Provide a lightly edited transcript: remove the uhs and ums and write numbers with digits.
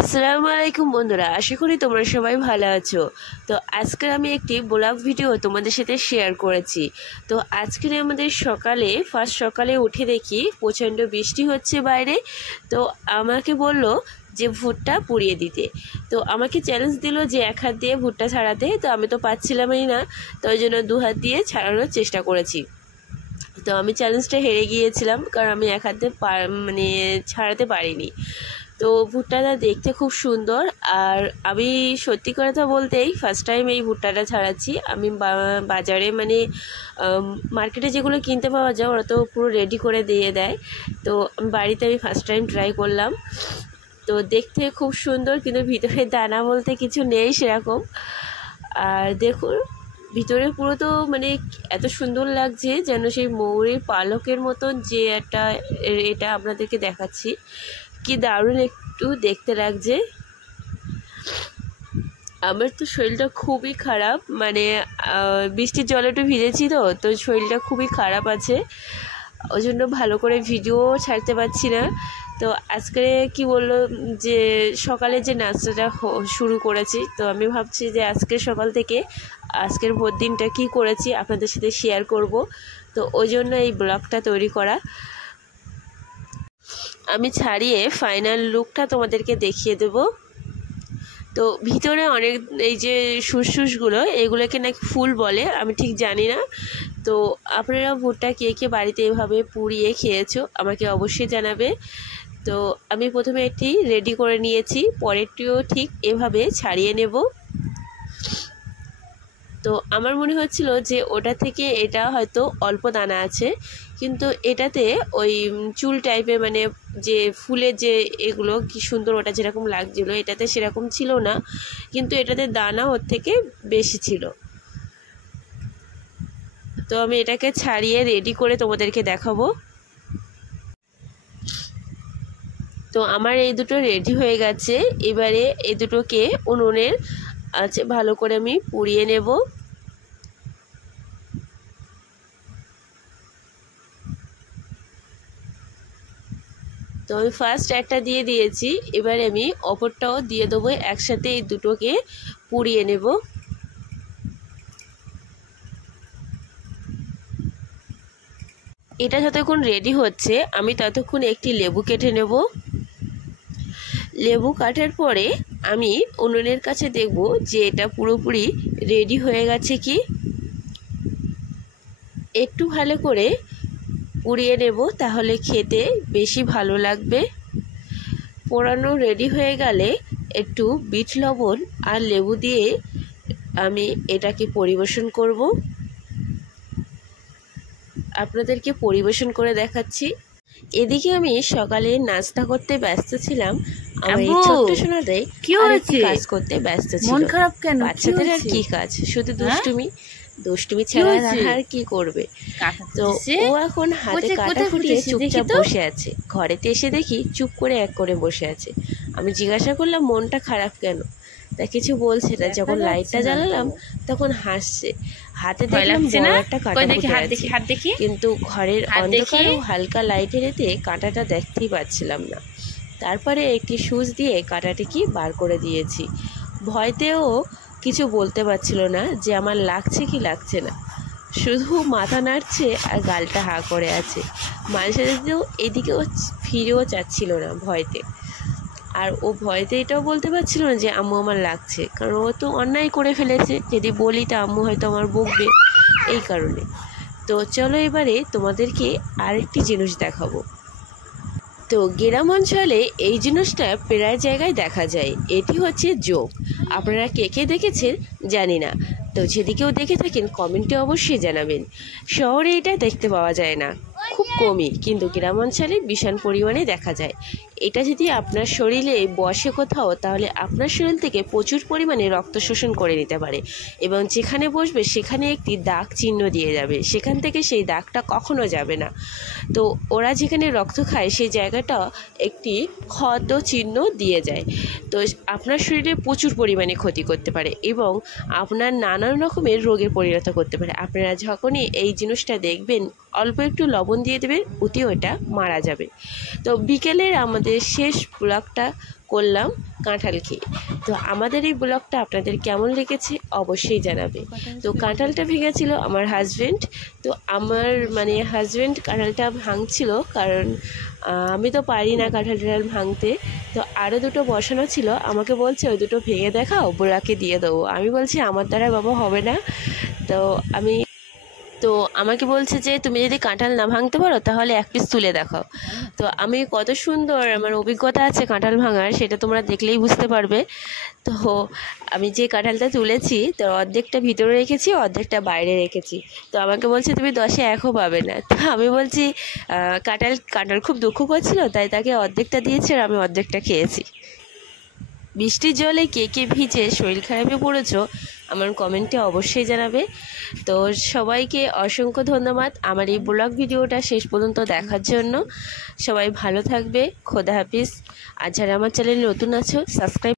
আসসালামু আলাইকুম বন্ধুরা, আশা করি তোমরা সবাই ভালো আছো। তো আজকে আমি একটি ব্লগ ভিডিও তোমাদের সাথে শেয়ার করেছি। তো আজকে আমাদের ফার্স্ট সকালে উঠে দেখি প্রচণ্ড বৃষ্টি হচ্ছে বাইরে। তো আমাকে বলল যে ভুট্টা পুড়িয়ে দিতে। তো আমাকে চ্যালেঞ্জ দিল যে এক হাত দিয়ে ভুট্টা ছাড়াতে। তো আমি তো পাচ্ছিলামই না, তো ওই জন্য দু হাত দিয়ে ছাড়ানোর চেষ্টা করেছি। তো আমি চ্যালেঞ্জটা হেরে গিয়েছিলাম, কারণ আমি এক হাতে ছাড়াতে পারিনি। তো ভুট্টাটা দেখতে খুব সুন্দর। আর আমি সত্যি কথা বলতেই ফার্স্ট টাইম এই ভুট্টাটা ছাড়াচ্ছি। আমি বাজারে মার্কেটে যেগুলো কিনতে পাওয়া যায় ওরা তো পুরো রেডি করে দিয়ে দেয়। তো বাড়িতে আমি ফার্স্ট টাইম ট্রাই করলাম। তো দেখতে খুব সুন্দর, কিন্তু ভিতরে দানা বলতে কিছু নেই সেরকম। আর দেখুন ভিতরে পুরো তো এত সুন্দর লাগছে, যেন সেই ময়ূরের পালকের মতন যে এটা আপনাদেরকে দেখাচ্ছি, কি দারুণ একটু দেখতে লাগছে। আমার তো শরীরটা খুবই খারাপ, বৃষ্টির জলে একটু ভিজেছি, তো শরীরটা খুবই খারাপ আছে, ওই জন্য ভালো করে ভিডিও ছাড়তে পারছি না। তো আজকে কি বললো যে সকালে যে নাস্তাটা শুরু করেছি, তো আমি ভাবছি যে আজকে সকাল থেকে আজকের ভোর দিনটা কী করেছি আপনাদের সাথে শেয়ার করব। তো ওই জন্য এই ব্লগটা তৈরি করা। আমি ছাড়িয়ে ফাইনাল লুকটা তোমাদেরকে দেখিয়ে দেব। তো ভিতরে অনেক এই যে শুসগুলো, এগুলোকে নাকি ফুল বলে, আমি ঠিক জানি না। তো আপনারা ভুট্টা কে কে বাড়িতে এভাবে পুড়িয়ে খেয়েছো আমাকে অবশ্যই জানাবে। তো আমি প্রথমে একটি রেডি করে নিয়েছি, পরেরটিও ঠিক এভাবে ছাড়িয়ে নেব। তো আমার মনে হচ্ছিল যে ওটা থেকে এটা হয়তো অল্প দানা আছে, কিন্তু এটাতে ওই চুল টাইপের যে ফুলের যে এগুলো কি সুন্দর, ওটা যেরকম লাগছিল এটাতে সেরকম ছিল না, কিন্তু এটাতে দানা ওর থেকে বেশি ছিল। তো আমি এটাকে ছাড়িয়ে রেডি করে তোমাদেরকে দেখাবো। তো আমার এই দুটো রেডি হয়ে গেছে। এবারে এই দুটোকে উনুনের ভালো করে আমি পুড়িয়ে নেব। তো আমি ফার্স্ট একটা দিয়ে দিয়েছি, এবারে আমি অপরটাও দিয়ে দেবো, একসাথে এই দুটোকে পুড়িয়ে নেব। এটা যতক্ষণ রেডি হচ্ছে আমি ততক্ষণ একটি লেবু কেটে নেব। লেবু কাটার পরে আমি উনুনের কাছে দেখব যে এটা পুরোপুরি রেডি হয়ে গেছে কি। একটু ভালো করে পুড়িয়ে নেব, তাহলে খেতে বেশি ভালো লাগবে। পোড়ানো রেডি হয়ে গেলে একটু বিট লবণ আর লেবু দিয়ে আমি এটাকে পরিবেশন করব। আপনাদেরকে পরিবেশন করে দেখাচ্ছি। এদিকে আমি সকালে নাস্তা করতে ব্যস্ত ছিলাম, আমার এই ছোট্ট সোনাদের কাজ করতে ব্যস্ত ছিল। মন খারাপ কেন? বাচ্চাদের আর কি কাজ, শুধু দুষ্টুমি ছাড়া আর কি করবে। তো ও এখন হাতে কাটা ফুটিয়ে চুপচাপ বসে আছে। ঘরেতে এসে দেখি চুপ করে এক করে বসে আছে। আমি জিজ্ঞাসা করলাম মনটা খারাপ কেন, তা কিছু বলছে না। যখন লাইটটা জ্বালালাম তখন হাসছে। হাতে দেখলাম বড় একটা কাঁটা ফুটে আছে, কিন্তু ঘরের অন্ধকারে হালকা লাইটের এতে কাঁটাটা দেখতেই পাচ্ছিলাম না। তারপরে একটি সুচ দিয়ে কাঁটাটিকে বার করে দিয়েছি। ভয়তেও কিছু বলতে পারছিল না যে আমার লাগছে কি লাগছে না, শুধু মাথা নাড়ছে আর গালটা হা করে আছে। মাঝে সাঝেও এদিকেও ফিরেও চাচ্ছিল না ভয়তে। আর ও ভয়তে এটাও বলতে পারছিল না যে আম্মু আমার লাগছে, কারণ ও তো অন্যায় করে ফেলেছে, যদি বলি তা আম্মু হয়তো আমার বকবে, এই কারণে। তো চলো এবারে তোমাদেরকে আরেকটি জিনিস দেখাবো। তো গ্রাম অঞ্চলে এই জিনিসটা প্রায় জায়গায় দেখা যায়, এটি হচ্ছে যোগ। আপনারা কে কে দেখেছেন জানি না, তো যেদিকেও দেখে থাকেন কমেন্টে অবশ্যই জানাবেন। শহরে এটা দেখতে পাওয়া যায় না, খুব কমই, কিন্তু গ্রাম অঞ্চলে বিশাল পরিমাণে দেখা যায়। এটা যদি আপনার শরীরে বসে কোথাও, তাহলে আপনার শরীর থেকে প্রচুর পরিমাণে রক্ত শোষণ করে নিতে পারে, এবং যেখানে বসবে সেখানে একটি দাগ চিহ্ন দিয়ে যাবে, সেখান থেকে সেই দাগটা কখনো যাবে না। তো ওরা যেখানে রক্ত খায় সেই জায়গাটা একটি ক্ষত চিহ্ন দিয়ে যায়। তো আপনার শরীরে প্রচুর পরিমাণে ক্ষতি করতে পারে এবং আপনার নানান রকমের রোগে পরিণত করতে পারে। আপনারা যখনই এই জিনিসটা দেখবেন অল্প একটু লবণ দিয়ে দেবেন, অতি ওটা মারা যাবে। তো বিকেলের আমাদের শেষ ব্লগটা করলাম কাঁঠাল খেয়ে। তো আমাদের এই ব্লগটা আপনাদের কেমন লেগেছে অবশ্যই জানাবে। তো কাঁঠালটা ভেঙেছিল আমার হাজব্যান্ড। তো আমার মানে হাজব্যান্ড কাঁঠালটা ভাঙছিল, কারণ আমি তো পারি না কাঁঠাল ভাঙতে। তো আরও দুটো বসানো ছিল, আমাকে বলছে ওই দুটো ভেঙে দেখাও, বোরাকে দিয়ে দেবো। আমি বলছি আমার দ্বারা বাবা হবে না। তো আমাকে বলছে যে তুমি যদি কাঁঠাল না ভাঙতে পারো তাহলে এক পিস তুলে দেখাও। তো আমি কত সুন্দর আমার অভিজ্ঞতা আছে কাঁঠাল ভাঙার, সেটা তোমরা দেখলেই বুঝতে পারবে। তো আমি যে কাঁঠালটা তুলেছি তো অর্ধেকটা ভিতরে রেখেছি, অর্ধেকটা বাইরে রেখেছি। তো আমাকে বলছে তুমি 10-এ 1ও পাবে না। তো আমি বলছি কাঁঠাল খুব দুঃখ করছিল, তাই তাকে অর্ধেকটা দিয়েছি আর আমি অর্ধেকটা খেয়েছি। বৃষ্টির জলে কে কে ভিজে শরীর খারাপে পড়েছো আমার কমেন্টে অবশ্যই জানাবে। তো সবাইকে অসংখ্য ধন্যবাদ আমার এই ব্লগ ভিডিওটা শেষ পর্যন্ত দেখার জন্য। সবাই ভালো থাকবে, খোদা হাফিজ। আর যারা আমার চ্যানেলে নতুন আছো সাবস্ক্রাইব